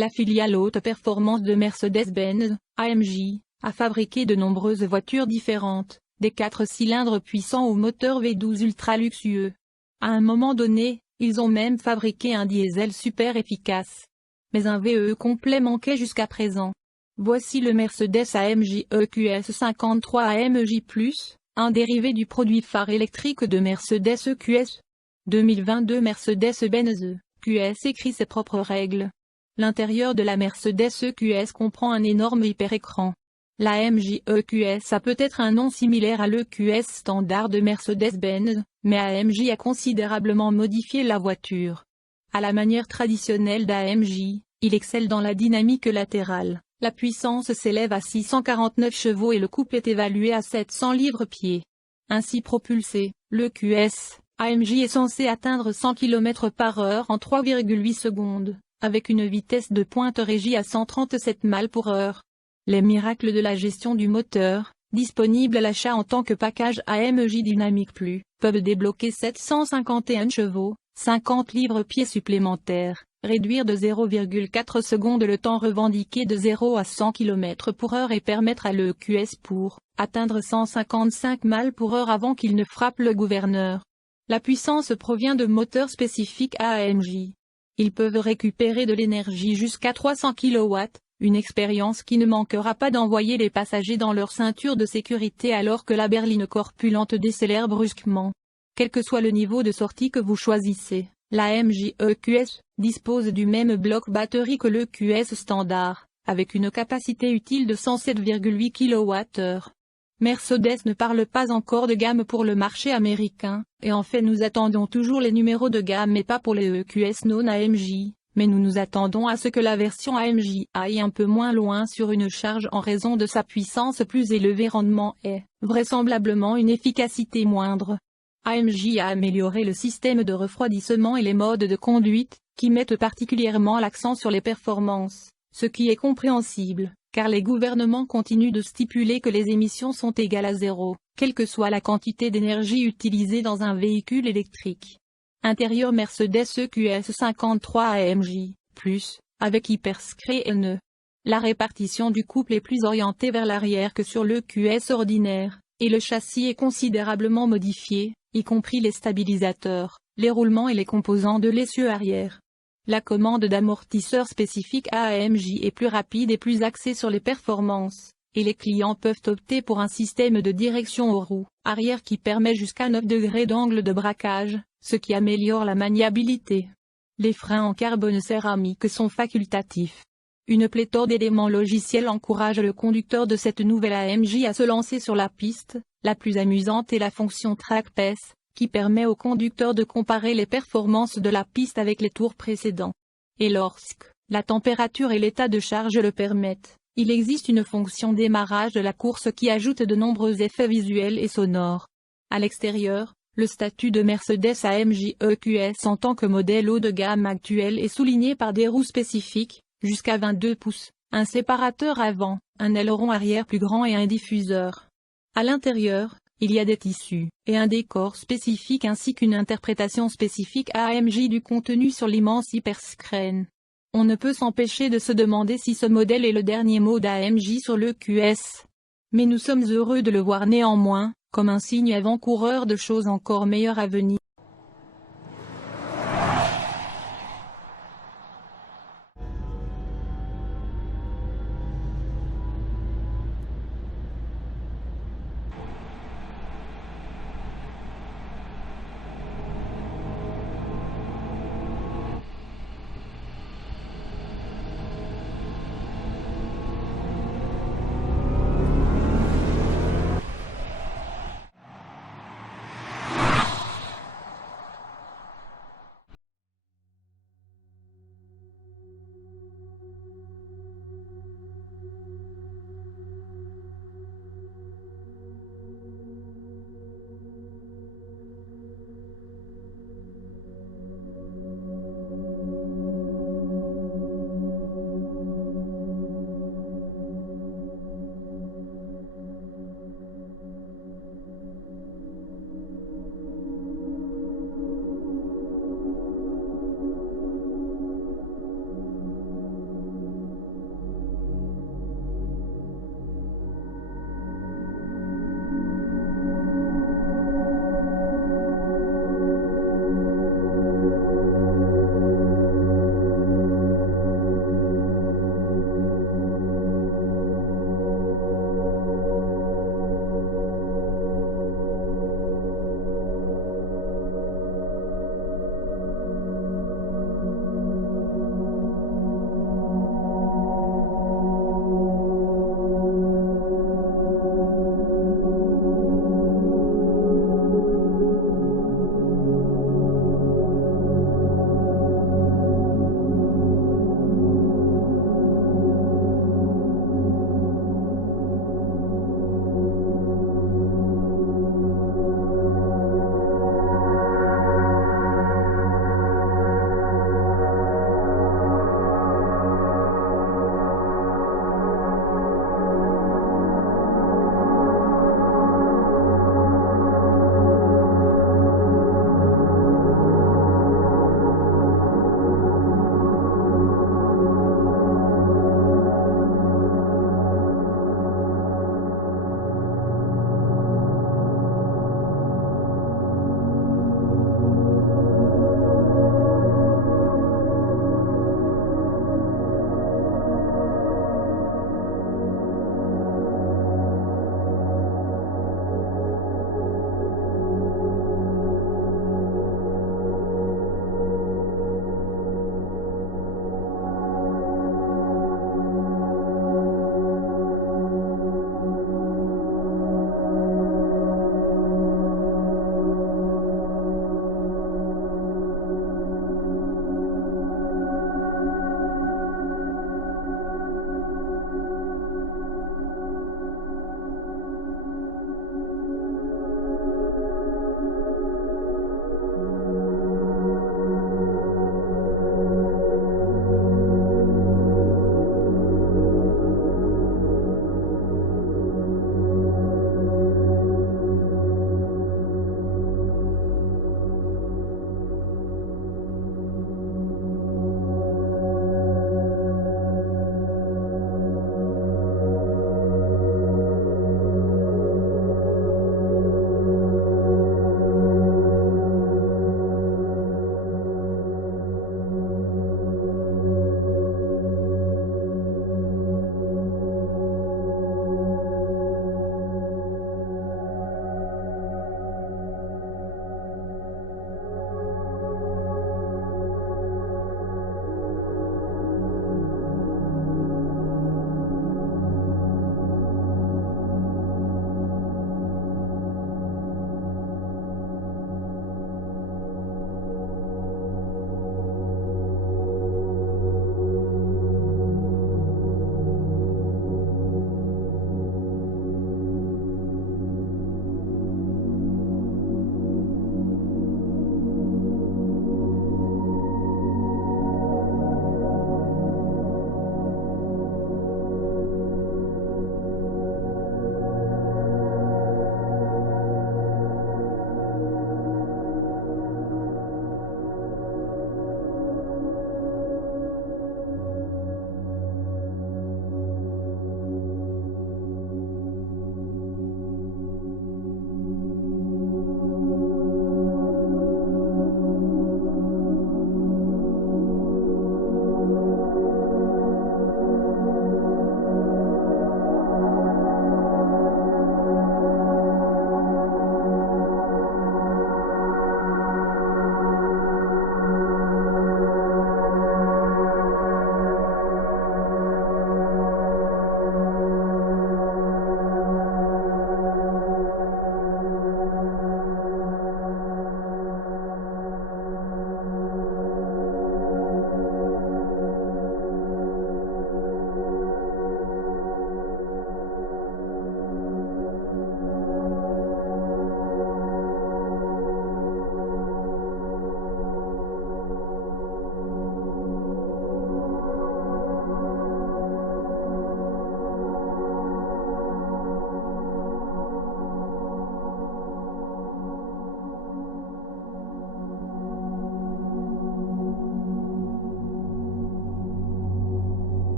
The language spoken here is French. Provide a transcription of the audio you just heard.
la filiale haute performance de Mercedes-Benz, AMJ, a fabriqué de nombreuses voitures différentes, des 4 cylindres puissants au moteur V12 ultra luxueux. À un moment donné, ils ont même fabriqué un diesel super efficace. Mais un VE complet manquait jusqu'à présent. Voici le Mercedes AMG EQS 53 AMJ+, un dérivé du produit phare électrique de Mercedes EQS. 2022 Mercedes-Benz EQS écrit ses propres règles. L'intérieur de la Mercedes EQS comprend un énorme hyper-écran. La AMG EQS a peut-être un nom similaire à l'EQS standard de Mercedes-Benz, mais AMG a considérablement modifié la voiture. À la manière traditionnelle d'AMG, il excelle dans la dynamique latérale. La puissance s'élève à 649 chevaux et le couple est évalué à 700 livres-pieds. Ainsi propulsé, l'EQS AMG est censé atteindre 100 km/h en 3,8 secondes, avec une vitesse de pointe régie à 137 mph. Les miracles de la gestion du moteur, disponibles à l'achat en tant que package AMG Dynamic Plus, peuvent débloquer 751 chevaux, 50 livres-pieds supplémentaires, réduire de 0,4 secondes le temps revendiqué de 0 à 100 km/h et permettre à l'EQS pour atteindre 155 mph avant qu'il ne frappe le gouverneur. La puissance provient de moteurs spécifiques à AMG. Ils peuvent récupérer de l'énergie jusqu'à 300 kW, une expérience qui ne manquera pas d'envoyer les passagers dans leur ceinture de sécurité alors que la berline corpulente décélère brusquement. Quel que soit le niveau de sortie que vous choisissez, la AMG EQS dispose du même bloc batterie que l'EQS standard, avec une capacité utile de 107,8 kWh. Mercedes ne parle pas encore de gamme pour le marché américain, et en fait nous attendons toujours les numéros de gamme mais pas pour les EQS non AMG, mais nous nous attendons à ce que la version AMG aille un peu moins loin sur une charge en raison de sa puissance plus élevée rendement et, vraisemblablement une efficacité moindre. AMG a amélioré le système de refroidissement et les modes de conduite, qui mettent particulièrement l'accent sur les performances, ce qui est compréhensible, car les gouvernements continuent de stipuler que les émissions sont égales à zéro, quelle que soit la quantité d'énergie utilisée dans un véhicule électrique. Intérieur Mercedes EQS 53 AMG+, avec hyperscreen. La répartition du couple est plus orientée vers l'arrière que sur l'EQS ordinaire, et le châssis est considérablement modifié, y compris les stabilisateurs, les roulements et les composants de l'essieu arrière. La commande d'amortisseurs spécifique à AMG est plus rapide et plus axée sur les performances, et les clients peuvent opter pour un système de direction aux roues arrière qui permet jusqu'à 9 degrés d'angle de braquage, ce qui améliore la maniabilité. Les freins en carbone céramique sont facultatifs. Une pléthore d'éléments logiciels encourage le conducteur de cette nouvelle AMG à se lancer sur la piste. La plus amusante est la fonction TrackPace, qui permet au conducteur de comparer les performances de la piste avec les tours précédents. Et lorsque la température et l'état de charge le permettent, il existe une fonction démarrage de la course qui ajoute de nombreux effets visuels et sonores. À l'extérieur, le statut de Mercedes AMG EQS en tant que modèle haut de gamme actuel est souligné par des roues spécifiques, jusqu'à 22 pouces, un séparateur avant, un aileron arrière plus grand et un diffuseur. À l'intérieur, il y a des tissus, et un décor spécifique ainsi qu'une interprétation spécifique AMG du contenu sur l'immense hyperscreen. On ne peut s'empêcher de se demander si ce modèle est le dernier mot d'AMG sur l'EQS. Mais nous sommes heureux de le voir néanmoins, comme un signe avant-coureur de choses encore meilleures à venir.